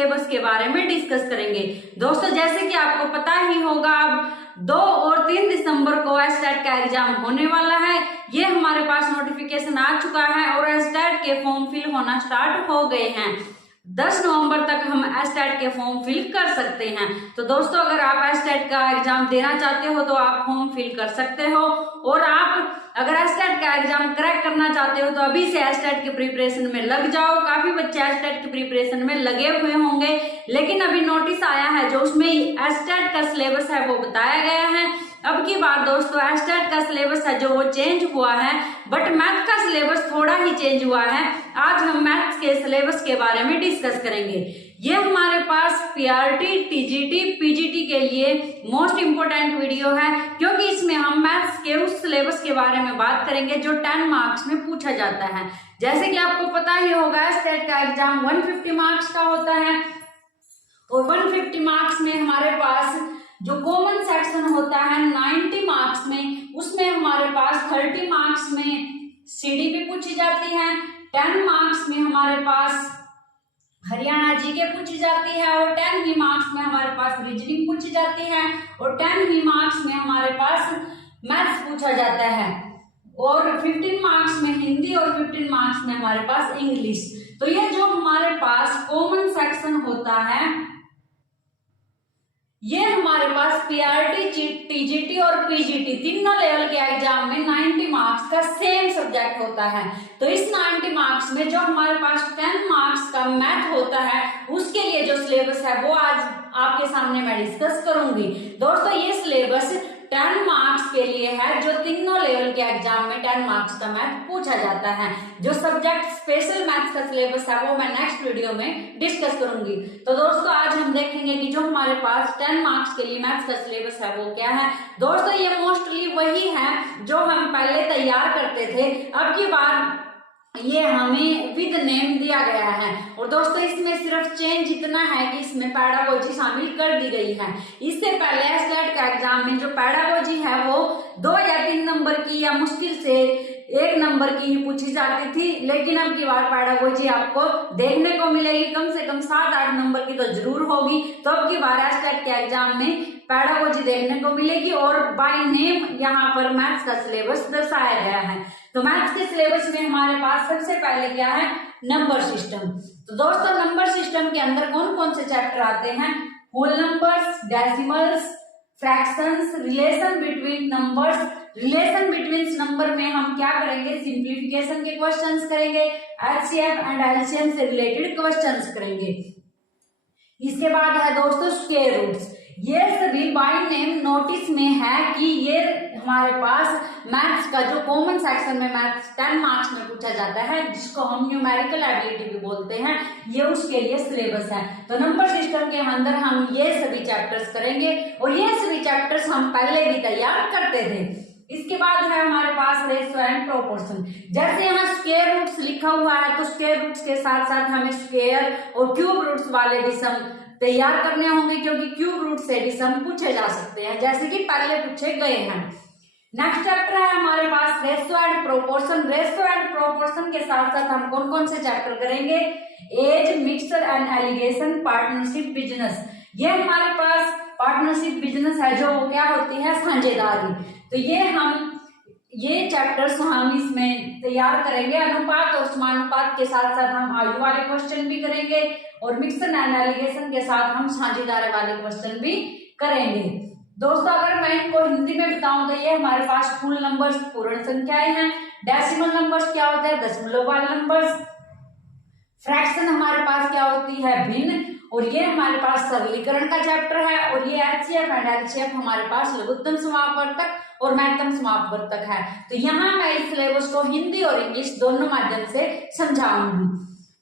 Syllabus के बारे में डिस्कस करेंगे। दोस्तों जैसे कि आपको पता ही होगा, अब 2 और 3 दिसंबर को एस्टेट का एग्जाम होने वाला है। ये हमारे पास नोटिफिकेशन आ चुका है और एस्टेट के फॉर्म फिल होना स्टार्ट हो गए हैं। 10 नवंबर तक हम एस्टेट के फॉर्म फिल कर सकते हैं। तो दोस्तों अगर आप एस्टेट का एग्जाम देना चाहते हो तो आप फॉर्म फिल कर सकते हो, और आप अगर एस्टेट का एग्जाम क्रैक करना चाहते हो तो अभी से एस्टेट के प्रिपरेशन में लग जाओ। काफी बच्चे एस्टेट के प्रिपरेशन में लगे हुए होंगे, लेकिन अभी नोटिस आया है जो उसमें एस्टेट का सिलेबस है वो बताया गया है। अब की बार दोस्तों एस्टेट का सिलेबस है जो वो चेंज हुआ है, बट मैथ का सिलेबस थोड़ा ही चेंज हुआ है। आज हम मैथ्स के सिलेबस के बारे में डिस्कस करेंगे। ये हमारे पास पीआरटी, टीजीटी, पीजीटी के लिए मोस्ट इंपोर्टेंट वीडियो है, क्योंकि इसमें हम मैथ्स के उस सिलेबस के बारे में बात करेंगे जो 10 मार्क्स में पूछा जाता है। जैसे कि आपको पता ही होगा एस्टेट का एग्जाम 150 मार्क्स का होता है, और 150 मार्क्स में हमारे पास जो कॉमन सेक्शन होता है 90 मार्क्स में, उसमें हमारे पास 30 मार्क्स में सीडीपी पूछी जाती है, 10 मार्क्स में हमारे पास हरियाणा जीके पूछी जाती है, और 10 ही मार्क्स में हमारे पास रीजनिंग पूछी जाती है, और 10 ही मार्क्स में हमारे पास मैथ्स पूछा जाता है, और 15 मार्क्स में हिंदी, और 15 मार्क्स में हमारे पास इंग्लिश। तो ये जो हमारे पास कॉमन सेक्शन होता है, ये हमारे पास पीआरटी, टीजीटी और पीजीटी तीनों लेवल के एग्जाम में 90 मार्क्स का सेम सब्जेक्ट होता है। तो इस 90 मार्क्स में जो हमारे पास 10 मार्क्स का मैथ होता है, उसके लिए जो सिलेबस है वो आज आपके सामने मैं डिस्कस करूंगी। दोस्तों ये सिलेबस 10 मार्क्स के लिए है, जो तीनों लेवल के एग्जाम में 10 मार्क्स का मैथ पूछा जाता है। जो सब्जेक्ट स्पेशल मैथ्स का सिलेबस है वो मैं नेक्स्ट वीडियो में डिस्कस करूंगी। तो दोस्तों आज हम देखेंगे कि जो हमारे पास 10 मार्क्स के लिए मैथ्स का सिलेबस है वो क्या है। दोस्तों ये मोस्टली वही है जो हम पहले तैयार करते थे, अब की बार ये हमें विद नेम दिया गया है। और दोस्तों इसमें सिर्फ चेंज इतना है कि इसमें पैडागोजी शामिल कर दी गई है। इससे पहले एस्टेट का एग्जाम में जो पैडागोजी है वो 2 या 3 नंबर की या मुश्किल से 1 नंबर की ही पूछी जाती थी, लेकिन अब की बार पैडागोजी आपको देखने को मिलेगी कम से कम 7-8 नंबर की तो जरूर होगी। तो अब की बार एस्टेट के एग्जाम में पैडागोजी देखने को मिलेगी, और बाय नेम यहाँ पर मैथ्स का सिलेबस दर्शाया गया है। तो मैथ्स के सिलेबस में हमारे पास सबसे पहले क्या है, नंबर सिस्टम। तो दोस्तों नंबर सिस्टम के अंदर कौन कौन से चैप्टर आते हैं, whole numbers, decimals, fractions, relation between numbers. Relation between number में हम क्या करेंगे, सिंप्लीफिकेशन के क्वेश्चंस करेंगे, एचसीएफ एंड एलसीएम से रिलेटेड क्वेश्चंस करेंगे। इसके बाद है दोस्तों स्क्वायर रूट्स। ये सभी बाय नेम नोटिस में है कि ये हमारे पास मैथ्स का जो कॉमन सेक्शन में मैथ्स 10 मार्क्स में पूछा जाता है, जिसको हम न्यूमेरिकल एबिलिटी भी बोलते हैं, ये उसके लिए सिलेबस है। तो नंबर सिस्टम के अंदर हम ये सभी चैप्टर्स करेंगे, और ये सभी चैप्टर्स हम पहले भी तैयार करते थे। इसके बाद है हमारे पास रेशियो एंड प्रोपोर्शन। जैसे यहाँ स्क्वायर रूट्स लिखा हुआ है, तो स्क्वायर रूट्स के साथ साथ हमें स्क्वायर और क्यूब रूट्स वाले भी सम तैयार करने होंगे, क्योंकि क्यूब रूट से भी सम पूछे जा सकते हैं, जैसे कि पहले पूछे गए हैं। नेक्स्ट चैप्टर है हमारे पास ratio and proportion. Ratio and proportion के साथ साथ हम कौन कौन से चैप्टर करेंगे, age, mixture and alligation, partnership, business. ये हमारे पास पार्टनरशिप बिजनेस है जो क्या होती है, साझेदारी। तो ये चैप्टर्स हम इसमें तैयार करेंगे। अनुपात और समानुपात के साथ साथ हम आयु वाले क्वेश्चन भी करेंगे, और मिक्सचर एंड एलिगेशन के साथ हम साझेदारी वाले क्वेश्चन भी करेंगे। दोस्तों अगर मैं इनको हिंदी में बताऊं तो ये हमारे पास फुल नंबर्स, पूर्ण संख्याएं हैं। डेसिमल नंबर्स क्या होते हैं, दशमलव वाले नंबर्स। फ्रैक्शन हमारे पास क्या होती है, भिन्न। और ये हमारे पास सरलीकरण का चैप्टर है, और ये एचसीएफ एंड एलसीएफ हमारे पास लघुत्तम समापवर्तक और महत्तम समापवर्तक है। तो यहाँ मैं इस सिलेबस को हिंदी और इंग्लिश दोनों माध्यम से समझाऊंगी।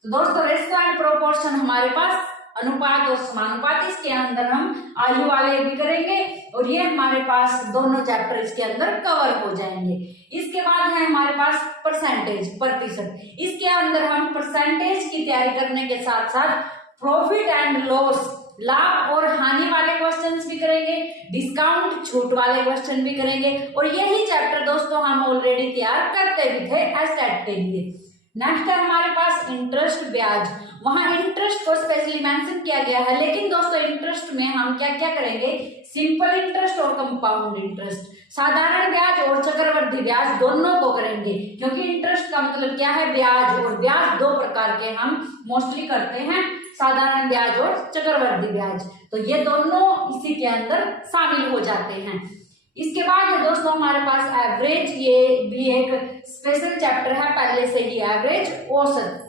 तो दोस्तों रेशियो एंड प्रोपोर्शन हमारे पास अनुपात और समानुपात, इसके अंदर हम आयु वाले भी करेंगे, और ये हमारे पास दोनों चैप्टर इसके अंदर कवर हो जाएंगे। इसके बाद है हमारे पास परसेंटेज, प्रतिशत। इसके अंदर हम परसेंटेज की तैयारी करने के साथ साथ प्रॉफिट एंड लॉस, लाभ और हानि वाले क्वेश्चंस भी करेंगे, डिस्काउंट, छूट वाले क्वेश्चन भी करेंगे, और यही चैप्टर दोस्तों हम ऑलरेडी तैयार करते भी थे एस्टेट के लिए। नेक्स्ट है हमारे पास इंटरेस्ट, ब्याज। वहां इंटरेस्ट को स्पेशली मेंशन किया गया है। लेकिन दोस्तों इंटरेस्ट में हम क्या क्या करेंगे, सिंपल इंटरेस्ट और कंपाउंड इंटरेस्ट, साधारण ब्याज और चक्रवृद्धि ब्याज दोनों को करेंगे, क्योंकि इंटरेस्ट का मतलब क्या है, ब्याज, और ब्याज दो प्रकार के हम मोस्टली करते हैं, साधारण ब्याज और चक्रवृद्धि ब्याज। तो ये दोनों इसी के अंदर शामिल हो जाते हैं। इसके बाद है दोस्तों हमारे पास एवरेज, ये भी एक स्पेशल चैप्टर है पहले से ही, एवरेज, औसत,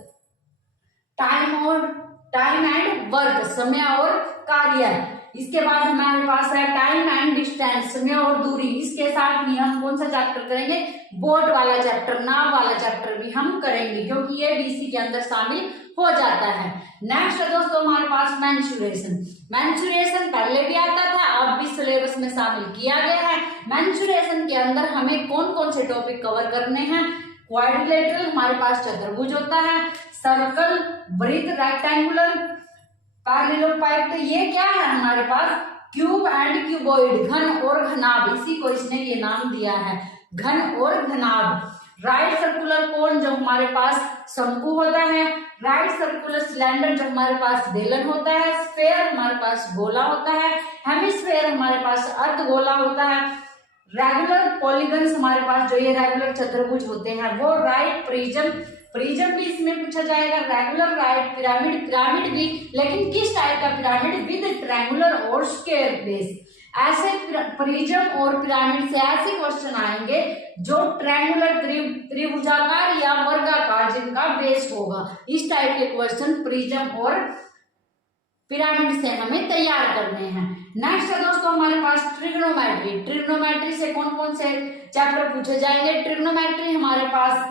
टाइम एंड वर्क, समय और कार्य। इसके बाद हमारे पास है टाइम एंड डिस्टेंस, समय और दूरी। इसके साथ ही हम कौन सा चैप्टर करेंगे, बोट वाला चैप्टर, नाव वाला चैप्टर भी हम करेंगे, क्योंकि ये भी इसी के अंदर शामिल हो जाता है। नेक्स्ट है दोस्तों हमारे पास मेंसुरेशन। मेंसुरेशन पहले भी आता था, अब भी सिलेबस में शामिल किया गया है। मेंसुरेशन के अंदर हमें कौन कौन से टॉपिक कवर करने हैं, क्वाड्रिलेटरल हमारे पास चतुर्भुज होता है, सर्कल, वृत्त, रेक्टेंगुलर, पैरेललोपाइड, ये क्या है हमारे पास, क्यूब एंड क्यूबॉइड, घन और घनाभ, इसी को इसने ये नाम दिया है, घन और घनाभ। राइट सर्कुलर कोन जो हमारे पास शंकु होता है, राइट सर्कुलर सिलेंडर जो हमारे पास बेलन होता है, स्फेयर हमारे पास गोला होता है, हेमिस्फेयर हमारे पास अर्धगोला होता है, रेगुलर पॉलीगन्स हमारे पास जो ये रेगुलर चतुर्भुज होते हैं वो राइट प्रिज्म, प्रिज्म भी इसमें पूछा जाएगा, रेगुलर राइट पिरामिड, पिरामिड भी, लेकिन किस टाइप का पिरामिड, विद ट्रायंगुलर और स्क्वायर बेस। ऐसे प्रिज्म और पिरामिड से ऐसे क्वेश्चन आएंगे जो ट्रायंगुलर, त्रिभुजाकार या वर्गाकार जिनका बेस होगा, इस टाइप के क्वेश्चन प्रिज्म और पिरामिड से हमें तैयार करने हैं। नेक्स्ट है दोस्तों हमारे पास ट्रिग्नोमेट्री। ट्रिग्नोमेट्री से कौन कौन से चैप्टर पूछे जाएंगे, ट्रिग्नोमेट्री हमारे पास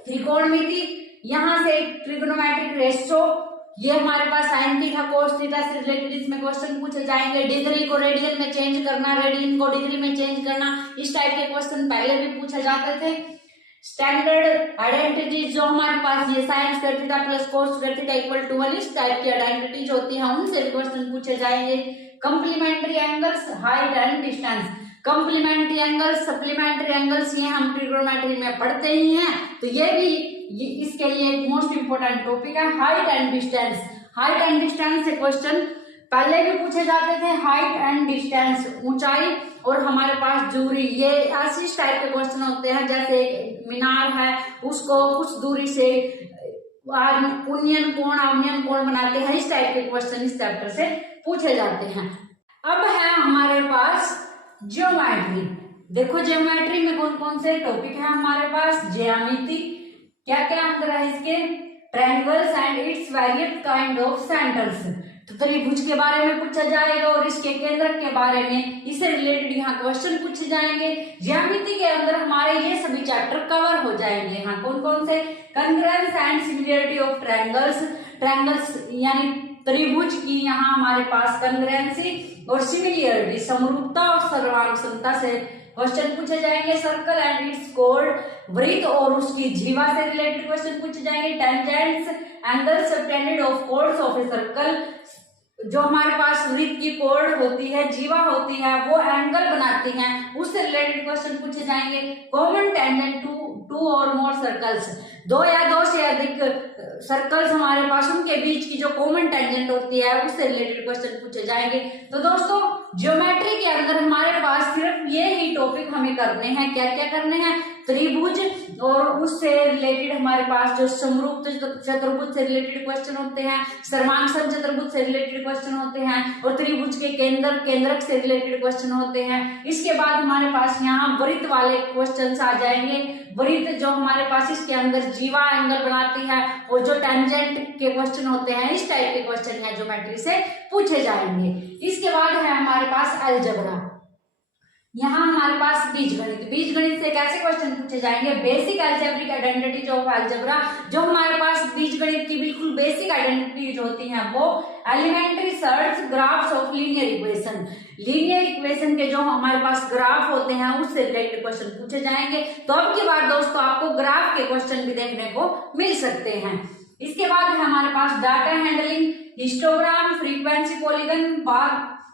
त्रिकोणमिति, यहाँ से ट्रिग्नोमेट्रिक रेशियो, ये हमारे पास साइन थीटा कोस थीटा से रिलेटेड इसमें क्वेश्चन पूछे जाएंगे, डिग्री को रेडियन में चेंज करना, रेडियन को डिग्री में चेंज करना, इस टाइप के क्वेश्चन पहले भी पूछे जाते थे। स्टैंडर्ड आइडेंटिटी जो हमारे पास ये sine square theta plus cos square theta equal to 1, इस टाइप की आइडेंटिटीज होती हैं, उनसे भी क्वेश्चन पूछे जाएंगे। Complementary angles, height and distance, complementary angles, supplementary angles, ये हम ट्रिग्नोमेट्री में पढ़ते ही हैं, तो ये भी इसके लिए एक मोस्ट इंपोर्टेंट टॉपिक है, height and distance. Height and distance से क्वेश्चन पहले भी पूछे जाते थे, हाइट एंड डिस्टेंस, ऊंचाई और हमारे पास दूरी, ये ऐसी टाइप के क्वेश्चन होते हैं, जैसे मीनार है उसको कुछ दूरी से पुनियन कोण, अवनियन कोण बनाते हैं, इस टाइप के क्वेश्चन इस चैप्टर से पूछे जाते हैं। अब है हमारे पास ज्योमेट्री। देखो ज्योमेट्री में कौन कौन से टॉपिक है हमारे पास, ज्यामिति, क्या क्या अंदर है इसके, triangles and its various kind of centres, तो त्रिभुज के बारे में पूछा जाएगा और इसके केंद्रक के बारे में, इससे रिलेटेड यहाँ क्वेश्चन पूछे जाएंगे। ज्यामिति के अंदर हमारे ये सभी चैप्टर कवर हो जाएंगे। यहाँ कौन कौन से, congruence and similarity of triangles, triangles यानी त्रिभुज की यहाँ हमारे पास कंग्रुएंसी और सिमिलरिटी, समरूपता और सर्वांग समता से क्वेश्चन पूछे जाएंगे। सर्कल एंड इट्स कोड, वृत्त और उसकी जीवा से रिलेटेड क्वेश्चन पूछे जाएंगे। Tangents, angle subtended of codes of a circle, जो हमारे पास वृत्त की कोड होती है, जीवा होती है, वो एंगल बनाती हैं, उससे रिलेटेड क्वेश्चन पूछे जाएंगे। कॉमन टेंजेंट टू और मोर सर्कल्स, दो या दो से अधिक सर्कल्स हमारे पास, उनके बीच की जो कॉमन टेंजेंट होती है उससे रिलेटेड क्वेश्चन पूछे जाएंगे। तो दोस्तों ज्योमेट्री के अंदर हमारे पास सिर्फ ये ही टॉपिक हमें करने हैं, क्या क्या करने हैं, त्रिभुज और उससे रिलेटेड हमारे पास जो समरूप चतुर्भुज से रिलेटेड क्वेश्चन होते हैं, सर्वांग समचतुर्भुज से रिलेटेड क्वेश्चन होते हैं और त्रिभुज के केंद्रक से रिलेटेड क्वेश्चन होते हैं। इसके बाद हमारे पास यहाँ वृत्त वाले क्वेश्चन आ जाएंगे। वृत्त जो हमारे पास इसके अंदर जीवा एंगल बनाती है और जो टेंजेंट के क्वेश्चन होते हैं, इस टाइप के क्वेश्चन है ज्योमेट्री से पूछे जाएंगे। इसके बाद है हमारे पास अलजेब्रा, यहाँ हमारे पास बीजगणित। बीजगणित से कैसे क्वेश्चन पूछे जाएंगे, basic algebraic identities of algebra, जो हमारे पास बीजगणित की बिल्कुल बेसिक आइडेंटिटीज होती हैं, वो elementary search graphs of linear equation, linear equation के जो हमारे पास ग्राफ होते हैं उससे रिलेटेड क्वेश्चन पूछे जाएंगे। तो अब की बार दोस्तों आपको ग्राफ के क्वेश्चन भी देखने को मिल सकते हैं। इसके बाद है हमारे पास data handling, histogram, frequency polygon,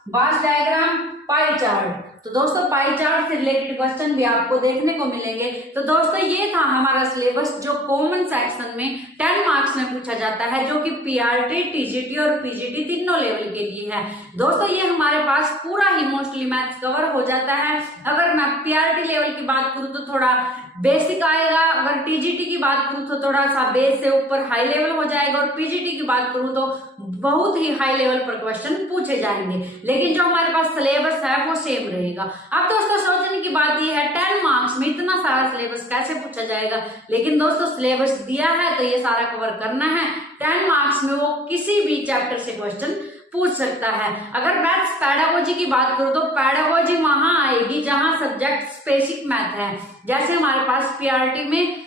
bar diagram, pie chart. तो दोस्तों पाई चार्ट से रिलेटेड क्वेश्चन भी आपको देखने को मिलेंगे। तो दोस्तों ये था हमारा सिलेबस जो कॉमन सेक्शन में 10 मार्क्स में पूछा जाता है, जो कि पीआरटी, टीजीटी और पीजीटी तीनों लेवल के लिए है। दोस्तों ये हमारे पास पूरा ही मोस्टली मैथ्स कवर हो जाता है। अगर मैं पीआरटी लेवल की बात करूं तो थोड़ा बेसिक आएगा, अगर टीजीटी की बात करूं तो थोड़ा सा बेस से ऊपर हाई लेवल हो जाएगा, और पीजीटी की बात करूं तो बहुत ही हाई लेवल पर क्वेश्चन पूछे जाएंगे, लेकिन जो हमारे पास सिलेबस है वो सेम रहेगा। अब दोस्तों सोचने की बात ये है 10 मार्क्स में इतना सारा सिलेबस कैसे पूछा जाएगा, लेकिन दोस्तों सिलेबस दिया है तो ये सारा कवर करना है। 10 मार्क्स में वो किसी भी चैप्टर से क्वेश्चन पूछ सकता है। अगर मैथ्स पैडागोजी की बात करूं तो पैडागोजी वहां आएगी जहां सब्जेक्ट स्पेसिफिक मैथ है। जैसे हमारे पास पीआरटी में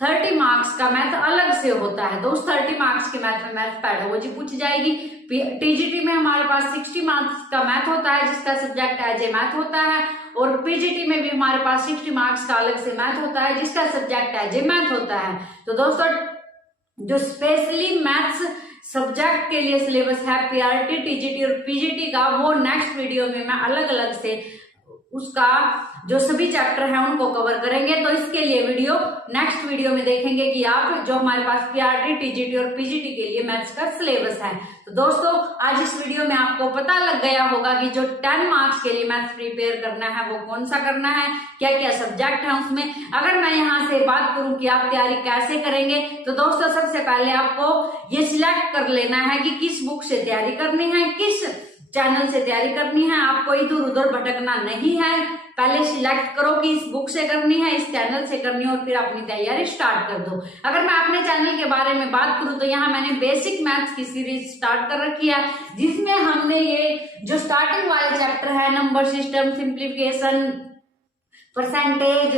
30 मार्क्स का मैथ अलग से होता है, तो उस 30 मार्क्स के मैथ में मैथ पैडागोजी पूछी जाएगी। टीजीटी में हमारे पास 60 मार्क्स का मैथ होता है जिसका सब्जेक्ट एज ए मैथ होता है, और पीजीटी में भी हमारे पास 60 मार्क्स का अलग से मैथ होता है जिसका सब्जेक्ट एज ए मैथ होता है। तो दोस्तों जो स्पेशली मैथ्स सब्जेक्ट के लिए सिलेबस है पीआरटी, टीजीटी और पीजीटी का, वो नेक्स्ट वीडियो में मैं अलग अलग से उसका जो सभी चैप्टर हैं उनको कवर करेंगे। तो इसके लिए वीडियो नेक्स्ट वीडियो में देखेंगे कि आप जो हमारे पास पीआरटी, टीजीटी और पीजीटी के लिए मैथ्स का सिलेबस है। तो दोस्तों आज इस वीडियो में आपको पता लग गया होगा कि जो 10 मार्क्स के लिए मैथ्स प्रिपेयर करना है वो कौन सा करना है, क्या क्या सब्जेक्ट है उसमें। अगर मैं यहाँ से बात करूं कि आप तैयारी कैसे करेंगे, तो दोस्तों सबसे पहले आपको ये सिलेक्ट कर लेना है कि किस बुक से तैयारी करनी है, किस चैनल से तैयारी करनी है। आपको इधर उधर भटकना नहीं है, पहले सिलेक्ट करो कि इस बुक से करनी है, इस चैनल से करनी है, और फिर अपनी तैयारी स्टार्ट कर दो। अगर मैं अपने चैनल के बारे में बात करूं तो यहाँ मैंने बेसिक मैथ्स की सीरीज स्टार्ट कर रखी है, जिसमें हमने ये जो स्टार्टिंग वाले चैप्टर है number system, simplification, percentage,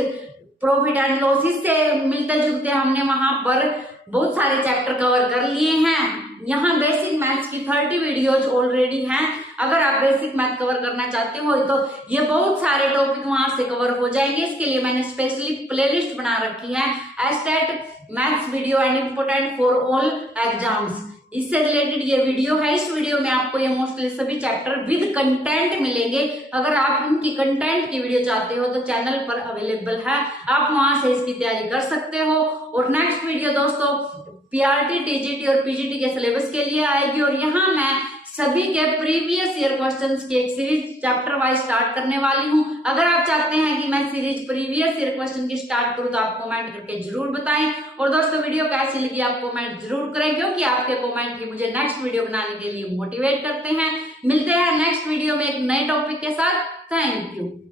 profit and loss, इससे मिलते जुलते हमने वहां पर बहुत सारे चैप्टर कवर कर लिए हैं। यहाँ बेसिक मैथ्स की 30 वीडियोज ऑलरेडी हैं। अगर आप बेसिक मैथ कवर करना चाहते हो तो ये बहुत सारे टॉपिक वहां से कवर हो जाएंगे। इसके लिए मैंने स्पेशली प्लेलिस्ट बना रखी है, estate maths video and important for all exams. इससे रिलेटेड ये वीडियो है। इस वीडियो में आपको ये मोस्टली सभी चैप्टर विद कंटेंट मिलेंगे। अगर आप इनकी कंटेंट की वीडियो चाहते हो तो चैनल पर अवेलेबल है, आप वहां से इसकी तैयारी कर सकते हो। और नेक्स्ट वीडियो दोस्तों पीआरटी, टीजीटी और पीजीटी के सिलेबस के लिए आएगी, और यहाँ मैं सभी के प्रीवियस ईयर क्वेश्चंस की एक सीरीज चैप्टर वाइज स्टार्ट करने वाली हूँ। अगर आप चाहते हैं कि मैं सीरीज प्रीवियस ईयर क्वेश्चन की स्टार्ट करूँ तो आप कमेंट करके जरूर बताएं। और दोस्तों वीडियो कैसी लगी आप कमेंट जरूर करें, क्योंकि आपके कमेंट ही मुझे नेक्स्ट वीडियो बनाने के लिए मोटिवेट करते हैं। मिलते हैं नेक्स्ट वीडियो में एक नए टॉपिक के साथ। Thank you.